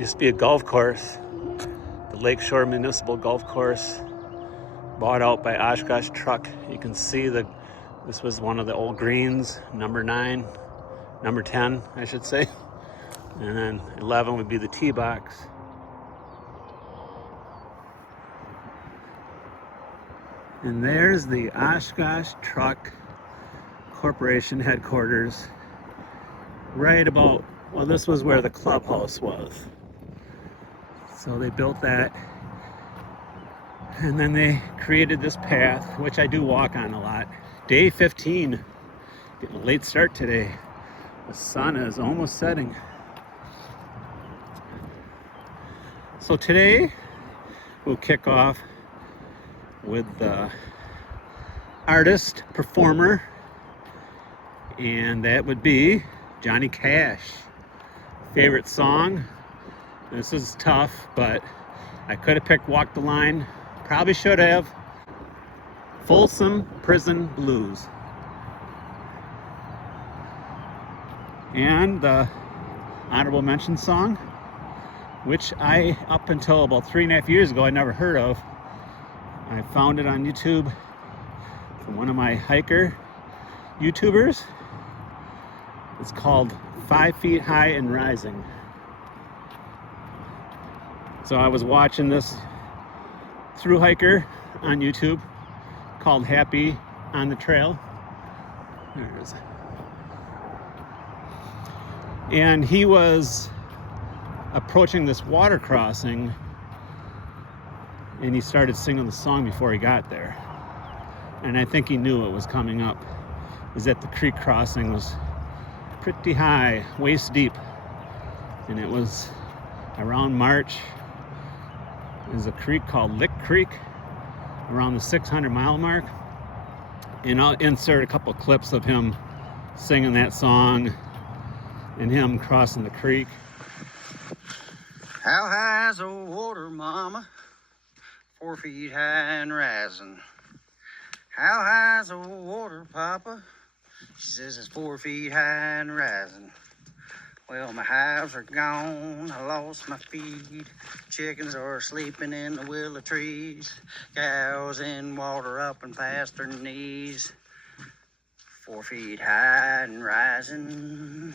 Used to be a golf course, the Lakeshore Municipal Golf Course, bought out by Oshkosh Truck. You can see this was one of the old greens, number 9, number 10, I should say. And then 11 would be the tee box. And there's the Oshkosh Truck Corporation headquarters, right about, well, this was where the clubhouse was. So they built that, and then they created this path, which I do walk on a lot. Day 15, getting a late start today. The sun is almost setting. So today we'll kick off with the artist, performer, and that would be Johnny Cash. Favorite song. This is tough, but I could have picked Walk the Line. Probably should have. Folsom Prison Blues. And the honorable mention song, which I, up until about 3.5 years ago, I never heard of. I found it on YouTube from one of my hiker YouTubers. It's called 5 Feet High and Rising. So I was watching this through hiker on YouTube called Happy on the Trail. There it is. And he was approaching this water crossing, and he started singing the song before he got there. And I think he knew it was coming up, is that the creek crossing was pretty high, waist deep. And it was around March. There's a creek called Lick Creek around the 600-mile mark. And I'll insert a couple clips of him singing that song and him crossing the creek. How high's the water, mama? 4 feet high and rising. How high's the water, papa? She says it's 4 feet high and rising. Well, my hives are gone, I lost my feed. Chickens are sleeping in the willow trees. Cows in water up and past their knees. 4 feet high and rising.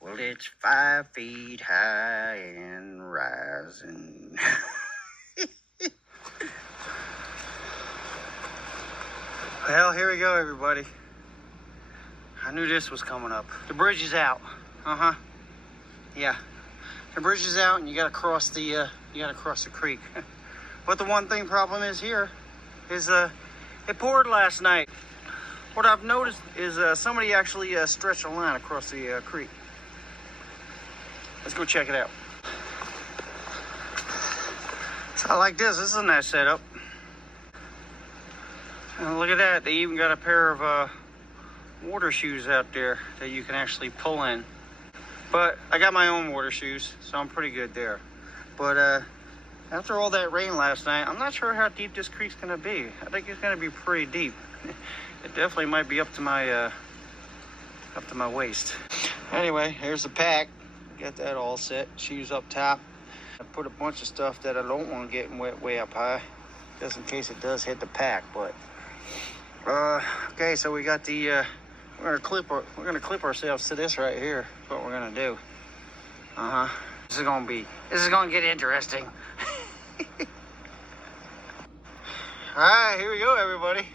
Well, it's 5 feet high and rising. Well, here we go, everybody. I knew this was coming up. The bridge is out. Yeah, the bridge is out, and you gotta cross the creek. But the one thing problem is here is it poured last night. What I've noticed is somebody actually stretched a line across the creek. Let's go check it out. So I like this. This is a nice setup. And look at that. They even got a pair of water shoes out there that you can actually pull in. But I got my own water shoes, so I'm pretty good there. But after all that rain last night, I'm not sure how deep this creek's gonna be. I think it's gonna be pretty deep. It definitely might be up to my waist. Anyway, here's the pack. Got that all set. Shoes up top. I put a bunch of stuff that I don't want to get wet way up high, just in case it does hit the pack. But okay, so we got the we're gonna clip ourselves to this right here. That's what we're gonna do. This is gonna get interesting. All right, here we go, everybody.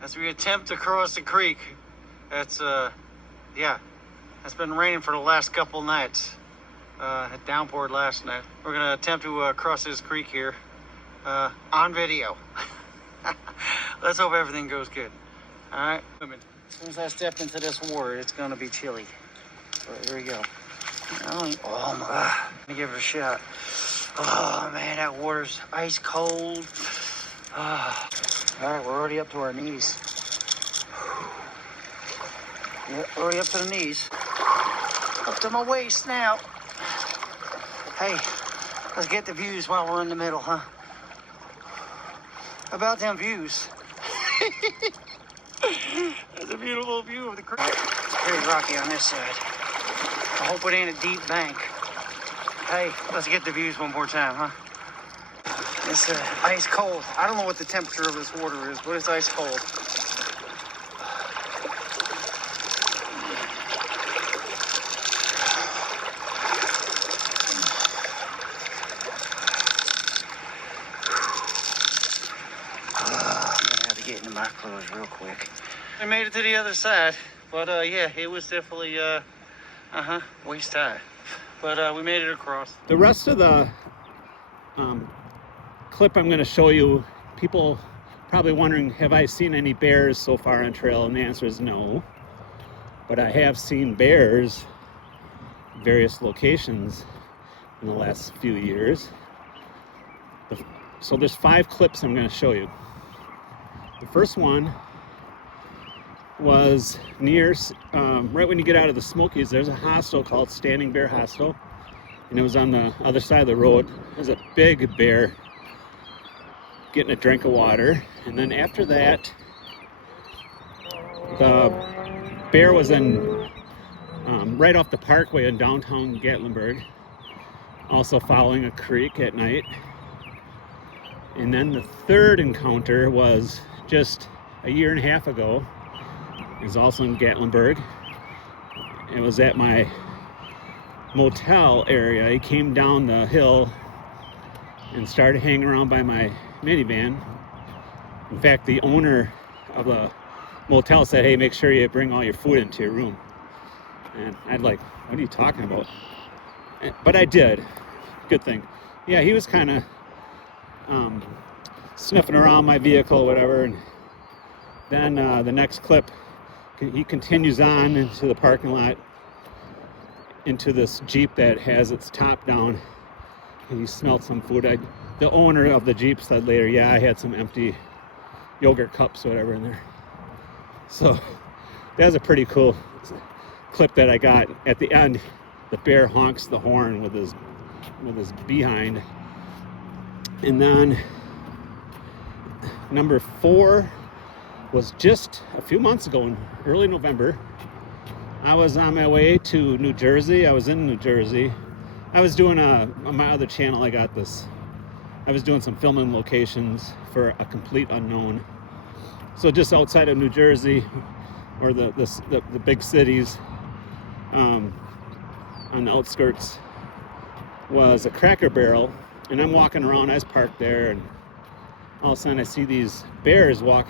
As we attempt to cross the creek. That's yeah. It's been raining for the last couple nights. It downpoured last night. We're gonna attempt to cross this creek here on video. Let's hope everything goes good. All right. As soon as I step into this water, it's gonna be chilly. So here we go. Oh my! Let me give it a shot. Oh man, that water's ice cold. All right, we're already up to our knees. Yeah, already up to the knees. Up to my waist now. Hey, let's get the views while we're in the middle, huh? How about them views? That's a beautiful view of the creek. It's pretty rocky on this side. I hope it ain't a deep bank. Hey, let's get the views one more time, huh? It's ice cold. I don't know what the temperature of this water is, but it's ice cold. I'm gonna have to get into my clothes real quick. I made it to the other side, but yeah, it was definitely waist high. But we made it across. The rest of the clip I'm going to show you, people probably wondering, have I seen any bears so far on trail? And the answer is no. But I have seen bears in various locations in the last few years. So there's 5 clips I'm going to show you. The first one was near, right when you get out of the Smokies, there's a hostel called Standing Bear Hostel. And it was on the other side of the road. There's a big bear getting a drink of water. And then after that, the bear was in right off the parkway in downtown Gatlinburg, also following a creek at night. And then the third encounter was just a year and a half ago. It was also in Gatlinburg. It was at my motel area. He came down the hill and started hanging around by my minivan. In fact, the owner of the motel said, hey, make sure you bring all your food into your room. And I'd like, what are you talking about? But I did. Good thing. Yeah, he was kind of sniffing around my vehicle or whatever. And then the next clip, he continues on into the parking lot, into this Jeep that has its top down. And he smelled some food. The owner of the Jeep said later, yeah, I had some empty yogurt cups or whatever in there. So that was a pretty cool clip that I got. At the end, the bear honks the horn with his behind. And then number 4 was just a few months ago in early November. I was on my way to New Jersey. I was in New Jersey. I was doing on my other channel, I was doing some filming locations for A Complete Unknown. So just outside of New Jersey, or the big cities, on the outskirts, was a Cracker Barrel. And I'm walking around, I was parked there, and all of a sudden I see these bears walk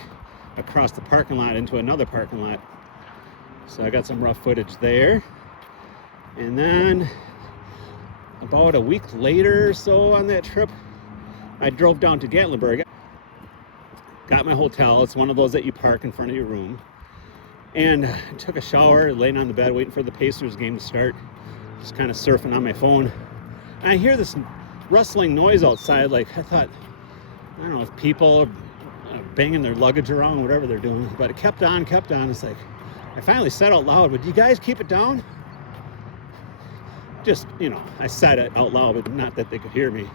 across the parking lot into another parking lot. So I got some rough footage there. And then about a week later or so on that trip, I drove down to Gatlinburg, got my hotel. It's one of those that you park in front of your room. And I took a shower, laying on the bed, waiting for the Pacers game to start. Just kind of surfing on my phone. And I hear this rustling noise outside. Like, I thought, I don't know if people are banging their luggage around, whatever they're doing. But it kept on. It's like, I finally said out loud, would you guys keep it down? Just, I said it out loud, but not that they could hear me.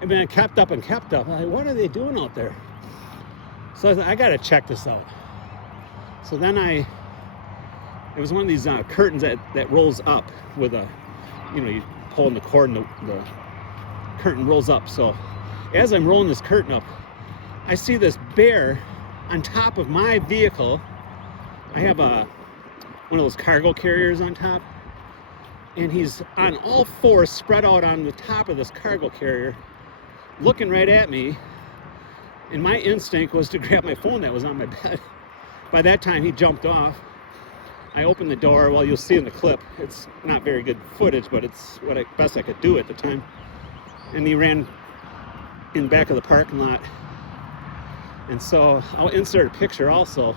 And then it kept up. I'm like, what are they doing out there? So I thought, I gotta check this out. So then it was one of these curtains that rolls up with you pull in the cord and the curtain rolls up. So as I'm rolling this curtain up, I see this bear on top of my vehicle. I have one of those cargo carriers on top, and he's on all fours, spread out on the top of this cargo carrier, looking right at me. And my instinct was to grab my phone that was on my bed. By that time, he jumped off. I opened the door. Well, you'll see in the clip, it's not very good footage, but it's what best I could do at the time. And he ran in the back of the parking lot. And so I'll insert a picture also.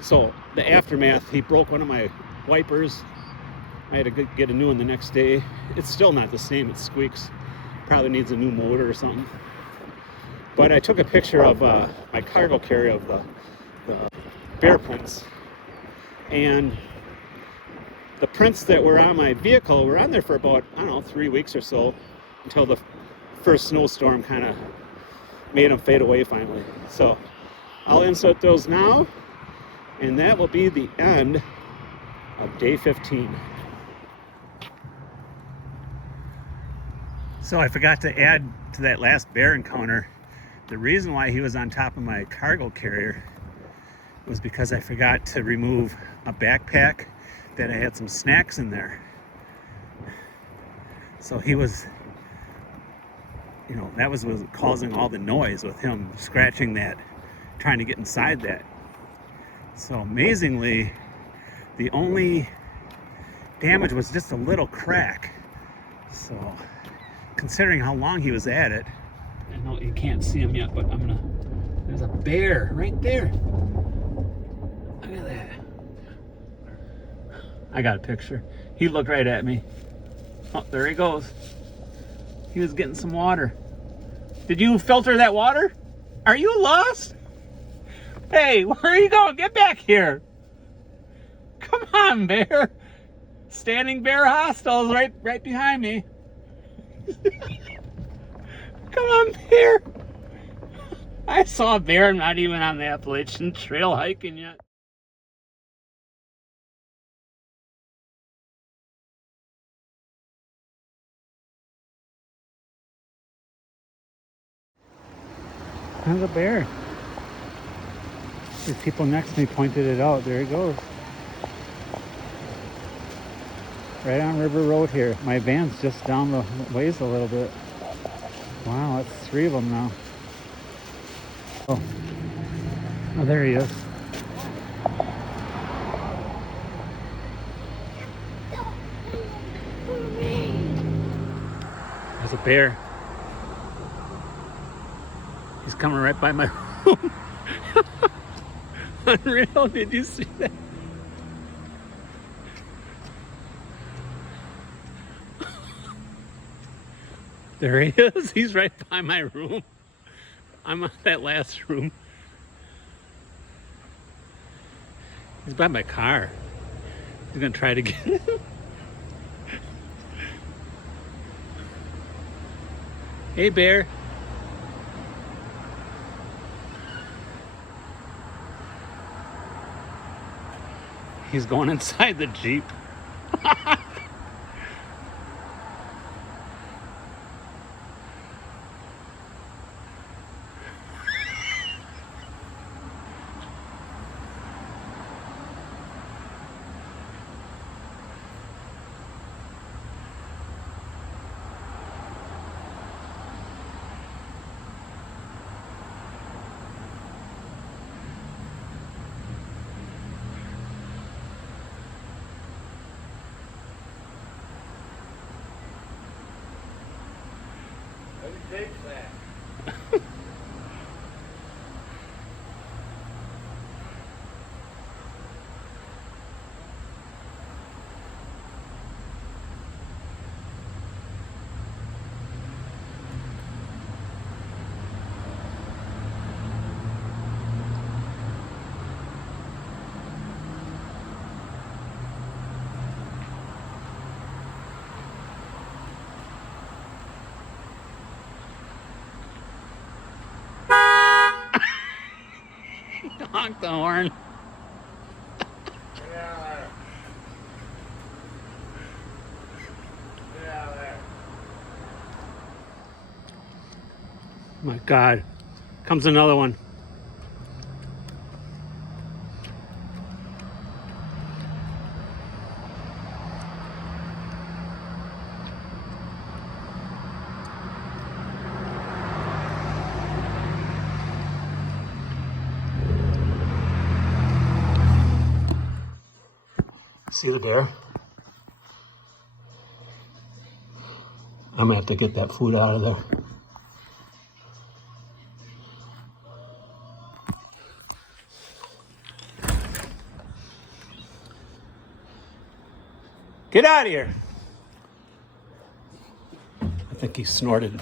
So the aftermath, he broke one of my wipers. I had to get a new one the next day. It's still not the same. It squeaks. Probably needs a new motor or something. But I took a picture of my cargo carrier of the bear prints. And the prints that were on my vehicle were on there for about, 3 weeks or so, until the first snowstorm kind of made them fade away finally. So I'll insert those now, and that will be the end of day 15. So I forgot to add to that last bear encounter. The reason why he was on top of my cargo carrier was because I forgot to remove a backpack that I had some snacks in there. So he was, you know, that was causing all the noise with him scratching that, trying to get inside that. So amazingly, the only damage was just a little crack. So considering how long he was at it, I know you can't see him yet, but there's a bear right there. Look at that. I got a picture. He looked right at me. Oh, there he goes. He was getting some water. Did you filter that water? Are you lost? Hey, where are you going? Get back here. Come on, bear. Standing bear hostile is right behind me. Come on, bear. I saw a bear. I'm not even on the Appalachian Trail hiking yet. There's a bear. The people next to me pointed it out. There he goes. Right on River Road here. My van's just down the ways a little bit. Wow, that's 3 of them now. Oh, there he is. There's a bear. He's coming right by my room. Unreal, did you see that? There he is. He's right by my room. I'm on that last room. He's by my car. He's gonna try to get him. Hey, bear. He's going inside the Jeep. Take that. Honk the horn. Get out of there. Get out of there. My God. Comes another one. See the bear? I'm gonna have to get that food out of there. Get out of here! I think he snorted.